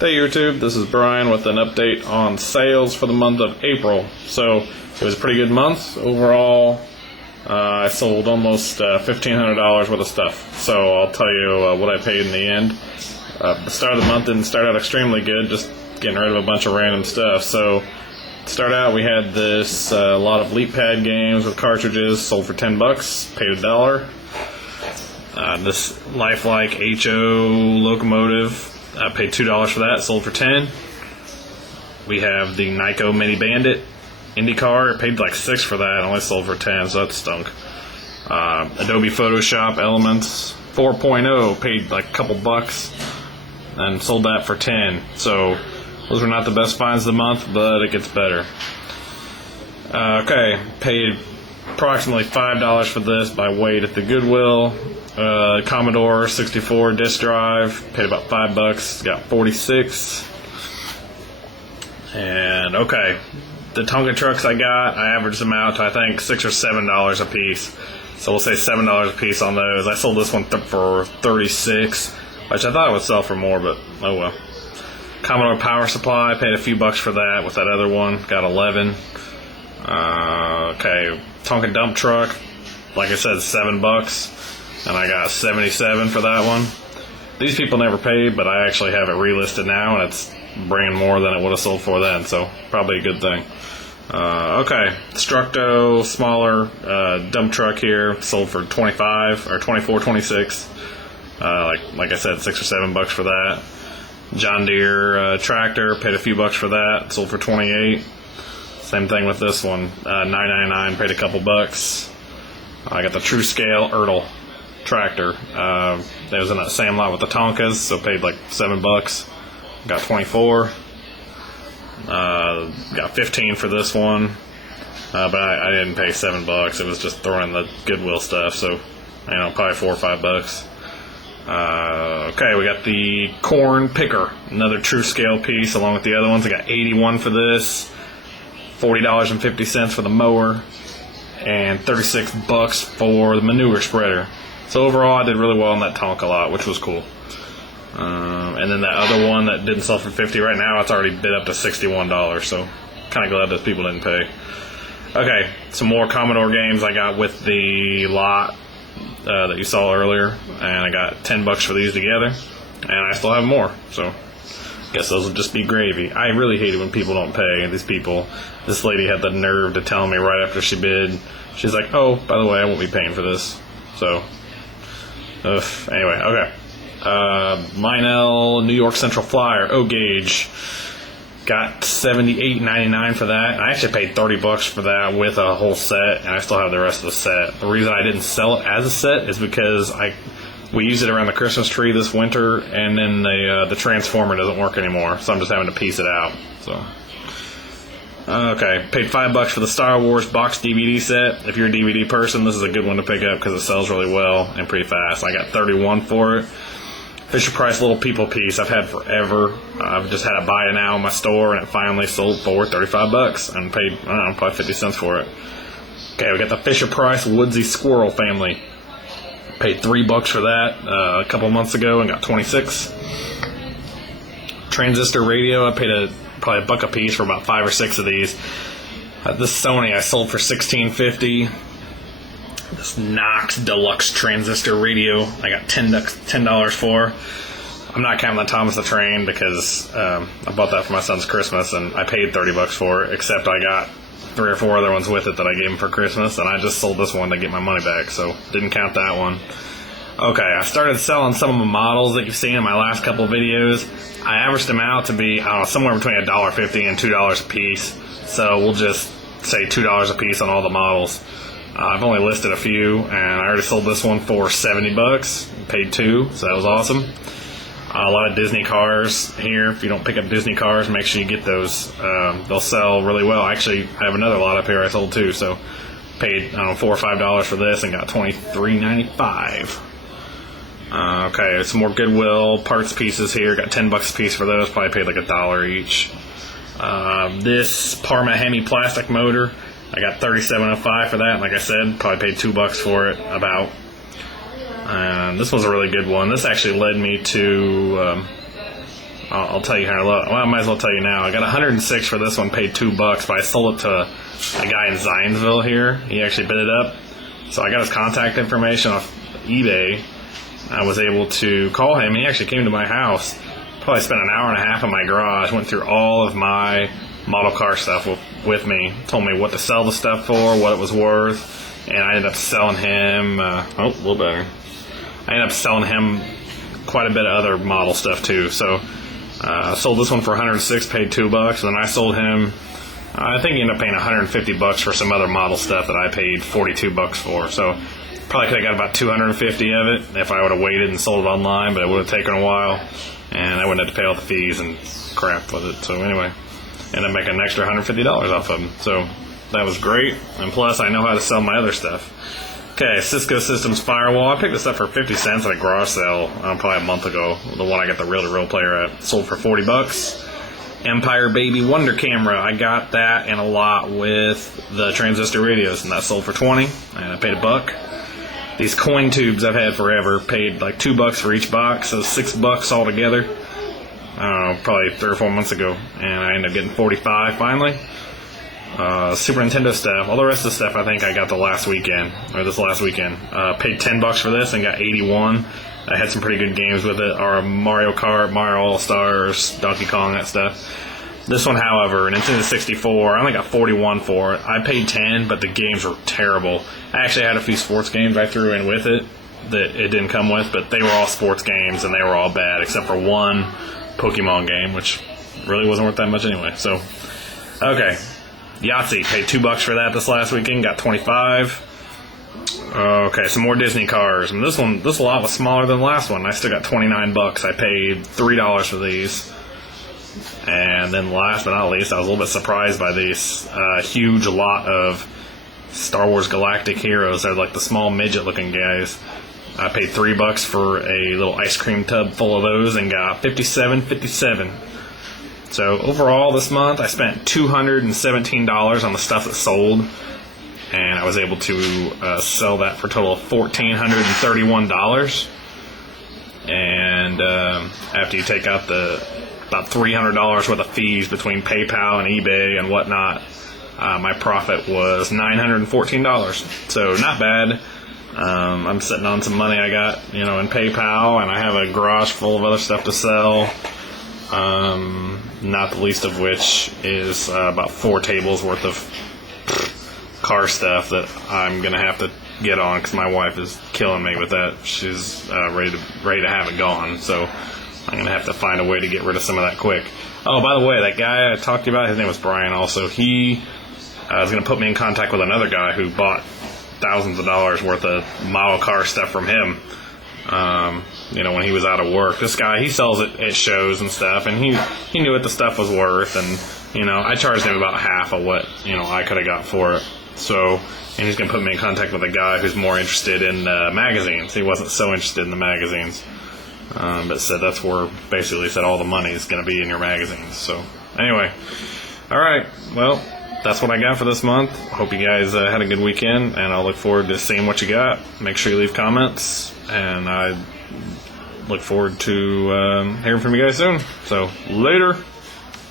Hey YouTube, this is Brian with an update on sales for the month of April. So it was a pretty good month overall. I sold almost $1,500 worth of stuff. So I'll tell you what I paid in the end. The start of the month didn't start out extremely good, just getting rid of a bunch of random stuff. So to start out, we had this lot of Leap Pad games with cartridges, sold for $10, paid $1. This Lifelike HO locomotive, I paid $2 for that, sold for $10. We have the Nyko Mini Bandit IndyCar, paid like $6 for that, only sold for $10, so that stunk. Adobe Photoshop Elements 4.0, paid like a couple bucks, and sold that for $10. So those were not the best finds of the month, but it gets better. Okay, paid approximately $5 for this by weight at the Goodwill. Commodore 64 disk drive, paid about $5, got 46. And okay, the Tonka trucks I got, I averaged them out to I think $6 or $7 a piece. So we'll say $7 a piece on those. I sold this one for 36, which I thought it would sell for more, but oh well. Commodore Power Supply, paid a few bucks for that with that other one, got 11. Okay, Tonka dump truck, like I said, $7, and I got 77 for that one. These people never paid, but I actually have it relisted now, and it's bringing more than it would have sold for then, so probably a good thing. Okay, Structo smaller dump truck here, sold for 25 or 24, 26. Like I said, $6 or $7 for that. John Deere tractor, paid a few bucks for that, sold for 28. Same thing with this one, $9.99, paid a couple bucks. I got the True Scale Ertl tractor. It was in that same lot with the Tonkas, so paid like $7. Got 24. Got 15 for this one, but I didn't pay $7. It was just throwing the Goodwill stuff, so probably $4 or $5. Okay, we got the corn picker, another True Scale piece along with the other ones. I got 81 for this, $40.50 for the mower, and $36 for the manure spreader. So overall, I did really well on that Tonka lot, which was cool. And then that other one that didn't sell for $50 right now, it's already bid up to $61. So kind of glad those people didn't pay. Okay, some more Commodore games I got with the lot that you saw earlier, and I got $10 for these together, and I still have more. So guess those will just be gravy. I really hate it when people don't pay. This lady had the nerve to tell me right after she bid. She's like, "Oh, by the way, I won't be paying for this." So, anyway, okay. Lionel New York Central Flyer O-Gauge, got $78.99 for that. I actually paid $30 for that with a whole set, and I still have the rest of the set. The reason I didn't sell it as a set is because we used it around the Christmas tree this winter, and then the transformer doesn't work anymore, so I'm just having to piece it out. So, okay, paid $5 for the Star Wars box DVD set. If you're a DVD person, this is a good one to pick up because it sells really well and pretty fast. I got 31 for it. Fisher-Price little people piece I've had forever. I've just had to buy it now in my store, and it finally sold for $35 and paid, I don't know, probably 50 cents for it. Okay, we got the Fisher-Price Woodsy Squirrel family. Paid $3 for that a couple months ago and got 26. Transistor radio, I paid probably $1 a piece for about 5 or 6 of these. This Sony I sold for $16.50. This Knox Deluxe transistor radio I got $10 for. I'm not counting the Thomas the Train because I bought that for my son's Christmas and I paid $30 for it, except I got 3 or 4 other ones with it that I gave him for Christmas, and I just sold this one to get my money back, so didn't count that one. Okay, I started selling some of the models that you've seen in my last couple of videos. I averaged them out to be, I don't know, somewhere between $1.50 and $2 a piece, so we'll just say $2 a piece on all the models. I've only listed a few, and I already sold this one for $70, paid $2, so that was awesome. A lot of Disney cars here. If you don't pick up Disney cars, make sure you get those. They'll sell really well. Actually, I have another lot up here I sold too, so paid, I don't know, $4 or $5 for this and got $23.95. Okay, some more Goodwill parts pieces here. Got $10 a piece for those, probably paid like $1 each. This Parma Hemi plastic motor, I got $37.05 for that. Like I said, probably paid $2 for it, about. This was a really good one. This actually led me to I'll tell you here in a little. Well, I might as well tell you now. I got 106 for this one, paid $2, but I sold it to a guy in Zionsville here. He actually bid it up. So I got his contact information off eBay. I was able to call him. He actually came to my house. Probably spent an hour and a half in my garage, went through all of my model car stuff with me, told me what to sell the stuff for, what it was worth, and I ended up selling him, a little better. I ended up selling him quite a bit of other model stuff too. So I sold this one for 106, paid $2, and then I sold him, I think he ended up paying $150 for some other model stuff that I paid $42 for. So probably could have got about 250 of it if I would have waited and sold it online, but it would have taken a while, and I wouldn't have to pay all the fees and crap with it. So anyway, ended up making an extra $150 off of them. So that was great, and plus I know how to sell my other stuff. Okay, Cisco Systems Firewall. I picked this up for 50 cents at a garage sale probably a month ago. The one I got the reel-to-reel player at. Sold for $40. Empire Baby Wonder Camera. I got that in a lot with the transistor radios, and that sold for $20, and I paid $1. These coin tubes I've had forever. Paid like $2 for each box, so $6 altogether. I don't know, probably 3 or 4 months ago, and I ended up getting 45 finally. Super Nintendo stuff. All the rest of the stuff I think I got this last weekend. Paid $10 for this and got 81. I had some pretty good games with it. Mario Kart, Mario All-Stars, Donkey Kong, that stuff. This one, however, Nintendo 64, I only got 41 for it. I paid 10, but the games were terrible. I actually had a few sports games I threw in with it that it didn't come with, but they were all sports games and they were all bad except for one Pokemon game, which really wasn't worth that much anyway. So, okay. Yahtzee, paid $2 for that this last weekend, got 25. Okay, some more Disney cars. And this lot was smaller than the last one. I still got 29 bucks. I paid $3 for these. And then last but not least, I was a little bit surprised by these huge lot of Star Wars Galactic Heroes. They're like the small midget looking guys. I paid $3 for a little ice cream tub full of those and got 57.57. So overall this month I spent $217 on the stuff that sold, and I was able to sell that for a total of $1,431. And after you take out about $300 worth of fees between PayPal and eBay and whatnot, my profit was $914. So not bad. I'm sitting on some money I got, in PayPal, and I have a garage full of other stuff to sell. Not the least of which is about 4 tables worth of car stuff that I'm gonna have to get on because my wife is killing me with that. She's ready to have it gone, so I'm gonna have to find a way to get rid of some of that quick. Oh, by the way, that guy I talked to you about, his name was Brian. Also, he was gonna put me in contact with another guy who bought thousands of dollars worth of model car stuff from him. When he was out of work. This guy, he sells it at shows and stuff, and he knew what the stuff was worth, and I charged him about half of what I could have got for it. So, and he's gonna put me in contact with a guy who's more interested in magazines. He wasn't so interested in the magazines, but said that's where basically said all the money is gonna be in your magazines. So anyway, all right, well, that's what I got for this month. Hope you guys had a good weekend, and I'll look forward to seeing what you got. Make sure you leave comments, and I look forward to hearing from you guys soon. So, later.